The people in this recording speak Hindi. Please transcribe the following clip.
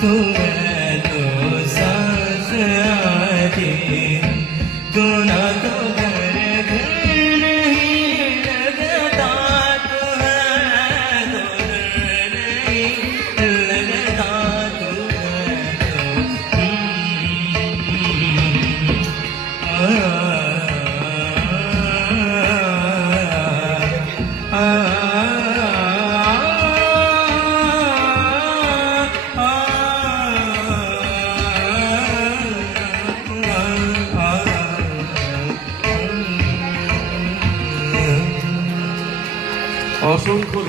तू है तो सांस आती, तू ना तो घर नहीं लगता, तू है तो घर नहीं लगता, तू है। অসংখ্য